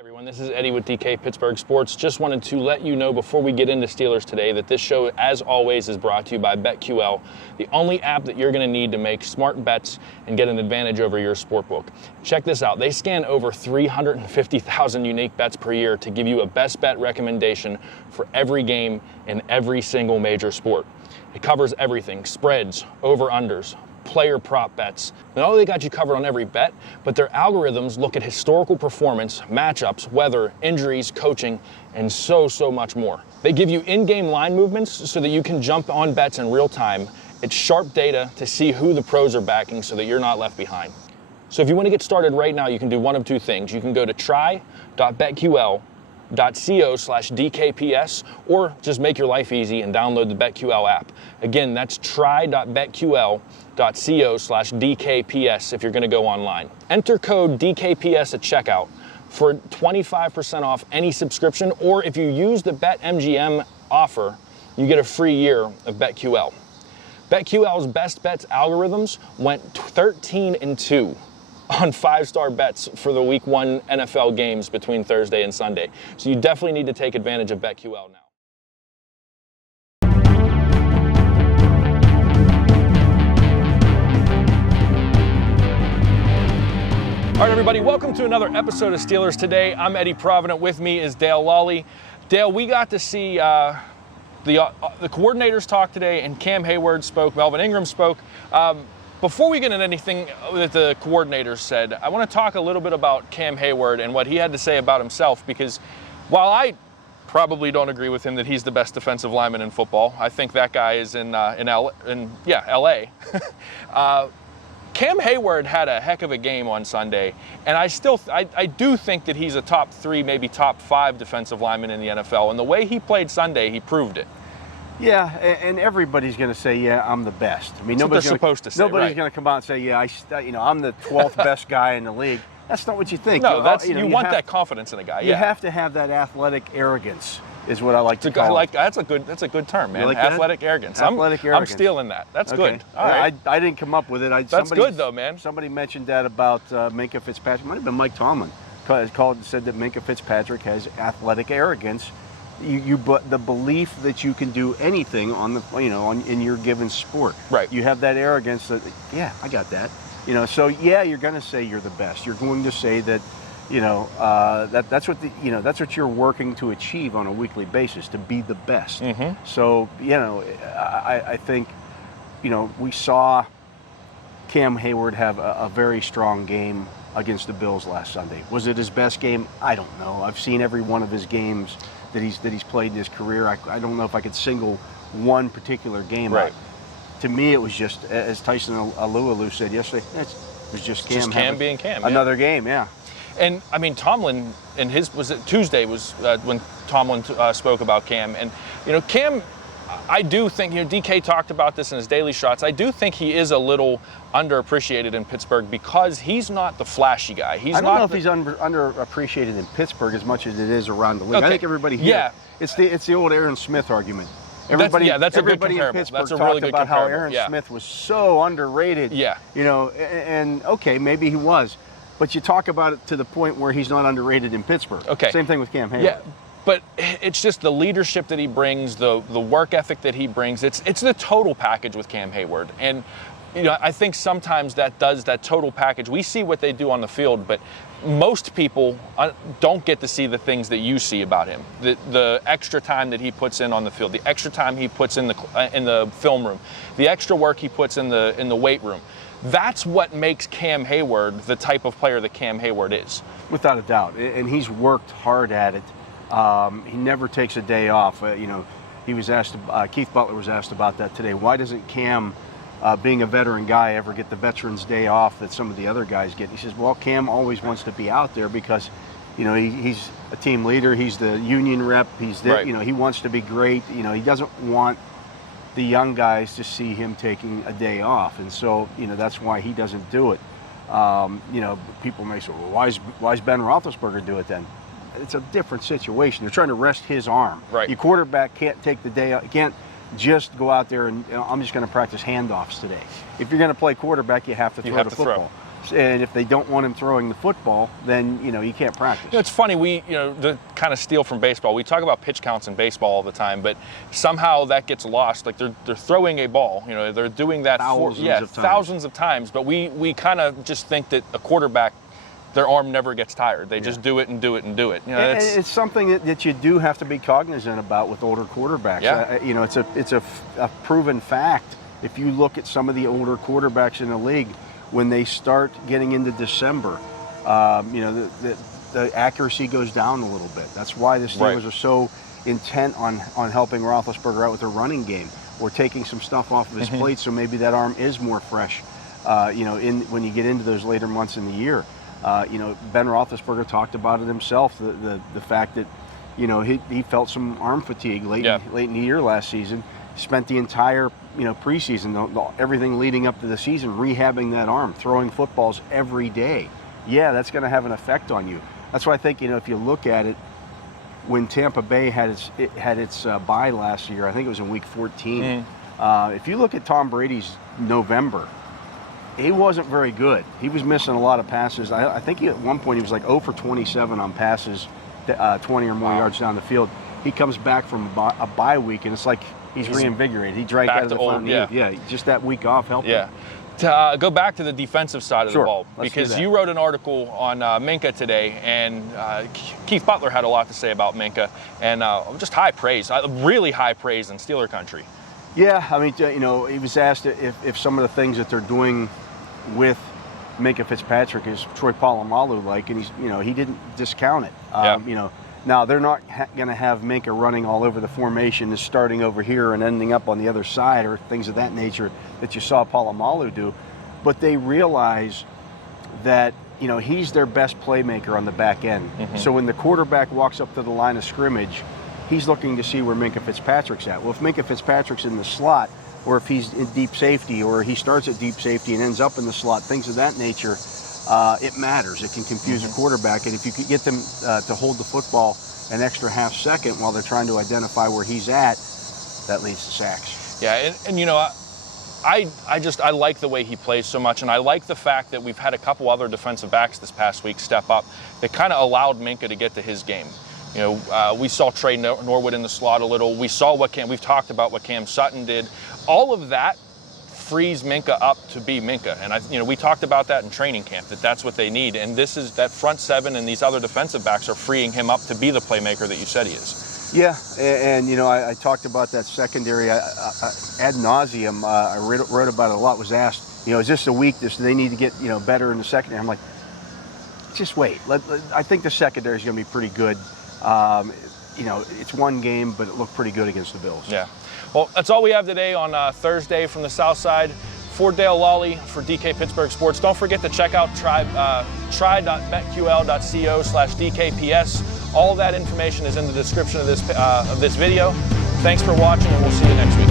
Everyone, this is Eddie with DK Pittsburgh Sports. Just wanted to let you know before we get into Steelers today that this show, as always, is brought to you by BetQL, the only app that you're going to need to make smart bets and get an advantage over your sportbook. Check this out. They scan over 350,000 unique bets per year to give you a best bet recommendation for every game in every single major sport. It covers everything: spreads, over-unders, player prop bets. Not only they got you covered on every bet, but their algorithms look at historical performance, matchups, weather, injuries, coaching, and so much more. They give you in-game line movements so that you can jump on bets in real time. It's sharp data to see who the pros are backing so that you're not left behind. So if you want to get started right now, you can do one of two things. You can go to try.betql.co/DKPS, or just make your life easy and download the BetQL app. Again, that's try.betql.co/DKPS if you're going to go online. Enter code DKPS at checkout for 25% off any subscription, or if you use the BetMGM offer, you get a free year of BetQL. BetQL's best bets algorithms went 13-2 on 5-star bets for the Week 1 NFL games between Thursday and Sunday. So you definitely need to take advantage of BetQL now. All right, everybody, welcome to another episode of Steelers Today. I'm Eddie Provident. With me is Dale Lolley. Dale, we got to see the coordinators talk today, and Cam Heyward spoke, Melvin Ingram spoke. Before we get into anything that the coordinators said, I want to talk a little bit about Cam Heyward and what he had to say about himself, because while I probably don't agree with him that he's the best defensive lineman in football, I think that guy is in LA. Cam Heyward had a heck of a game on Sunday, and I do think that he's a top 3, maybe top 5 defensive lineman in the NFL, and the way he played Sunday, he proved it. Yeah, and everybody's going to say, yeah, I'm the best. I mean, nobody's going to come out and say, yeah, I'm the 12th best guy in the league. That's not what you think. No, you want that confidence in a guy. You have to have that athletic arrogance, is what I like to call it. That's a good term, man. You like athletic arrogance. Athletic arrogance. I'm stealing that. That's okay. good. All right. I didn't come up with it. That's good, though, man. Somebody mentioned that about Minkah Fitzpatrick. It might have been Mike Tomlin. Said that Minkah Fitzpatrick has athletic arrogance. But the belief that you can do anything in your given sport. Right. You have that arrogance that, yeah, I got that. So yeah, you're going to say you're the best. You're going to say that, that's what you're working to achieve on a weekly basis, to be the best. Mm-hmm. So, I think, we saw Cam Heyward have a very strong game against the Bills last Sunday. Was it his best game? I don't know. I've seen every one of his games that he's played in his career. I don't know if I could single one particular game. Right. To me, it was just, as Tyson Alualu said yesterday, it was just Cam. Just Cam being Cam. Another game, yeah. And I mean, Tomlin and Tuesday was when Tomlin spoke about Cam, and Cam. I do think, DK talked about this in his daily shots. I do think he is a little underappreciated in Pittsburgh because he's not the flashy guy. I don't know if he's underappreciated in Pittsburgh as much as it is around the league. Okay. I think everybody here, it's the old Aaron Smith argument. Everybody in Pittsburgh that's a talked really good about how comparable. Aaron Smith was so underrated. Yeah. And okay, maybe he was, but you talk about it to the point where he's not underrated in Pittsburgh. Okay. Same thing with Cam Heyward. Yeah. But it's just the leadership that he brings, the work ethic that he brings. It's the total package with Cam Heyward. And I think sometimes that total package. We see what they do on the field, but most people don't get to see the things that you see about him. The extra time that he puts in on the field, the extra time he puts in the film room, the extra work he puts in the weight room. That's what makes Cam Heyward the type of player that Cam Heyward is. Without a doubt, and he's worked hard at it. He never takes a day off. He was asked. Keith Butler was asked about that today. Why doesn't Cam, being a veteran guy, ever get the Veterans Day off that some of the other guys get? He says, well, Cam always wants to be out there because, he's a team leader. He's the union rep. He's there. Right. He wants to be great. He doesn't want the young guys to see him taking a day off, and so that's why he doesn't do it. People may say, well, why is Ben Roethlisberger do it then? It's a different situation. They're trying to rest his arm. Right. Your quarterback can't take the day out. Can't just go out there and I'm just going to practice handoffs today. If you're going to play quarterback, you have to throw the football. And if they don't want him throwing the football, then, you can't practice. It's funny, the kind of steal from baseball. We talk about pitch counts in baseball all the time, but somehow that gets lost. Like they're throwing a ball, they're doing that thousands of times. But we kind of just think that a quarterback, their arm never gets tired. They just do it and do it and do it. It's something that you do have to be cognizant about with older quarterbacks. Yeah. It's a proven fact. If you look at some of the older quarterbacks in the league, when they start getting into December, the accuracy goes down a little bit. That's why the Steelers are so intent on helping Roethlisberger out with their running game, or taking some stuff off of his plate so maybe that arm is more fresh, when you get into those later months in the year. Ben Roethlisberger talked about it himself, the fact that, he felt some arm fatigue late in the year last season. Spent the entire preseason, everything leading up to the season, rehabbing that arm, throwing footballs every day. Yeah, that's going to have an effect on you. That's why I think, if you look at it, when Tampa Bay had its bye last year, I think it was in week 14. If you look at Tom Brady's November, he wasn't very good. He was missing a lot of passes. I think at one point he was like 0 for 27 on passes, 20 or more yards down the field. He comes back from a bye week, and it's like he's reinvigorated. He drank out of the fountain. Yeah, just that week off helped him. To go back to the defensive side of the ball, because you wrote an article on Minkah today, and Keith Butler had a lot to say about Minkah, and just high praise, really high praise in Steeler country. Yeah, I mean, he was asked if some of the things that they're doing with Minkah Fitzpatrick is Troy Polamalu like, and he didn't discount it. Now, they're not going to have Minkah running all over the formation, is starting over here and ending up on the other side, or things of that nature that you saw Polamalu do. But they realize that, he's their best playmaker on the back end. So when the quarterback walks up to the line of scrimmage, he's looking to see where Minkah Fitzpatrick's at. Well, if Minkah Fitzpatrick's in the slot, or if he's in deep safety, or he starts at deep safety and ends up in the slot, things of that nature, it matters. It can confuse a quarterback, and if you could get them to hold the football an extra half second while they're trying to identify where he's at, that leads to sacks. Yeah, and I like the way he plays so much, and I like the fact that we've had a couple other defensive backs this past week step up that kind of allowed Minkah to get to his game. We saw Trey Norwood in the slot a little. We saw we've talked about what Cam Sutton did. All of that frees Minkah up to be Minkah, and we talked about that in training camp, that's what they need, and this is that front seven and these other defensive backs are freeing him up to be the playmaker that you said he is. Yeah, and I talked about that secondary ad nauseum. I wrote about it a lot. Was asked, is this a weakness? Do they need to get better in the secondary? I'm like, just wait. I think the secondary is going to be pretty good. It's one game, but it looked pretty good against the Bills. Yeah. Well, that's all we have today on Thursday from the South Side. For Dale Lolley, for DK Pittsburgh Sports. Don't forget to check out try.betql.co/DKPS. All of that information is in the description of this video. Thanks for watching, and we'll see you next week.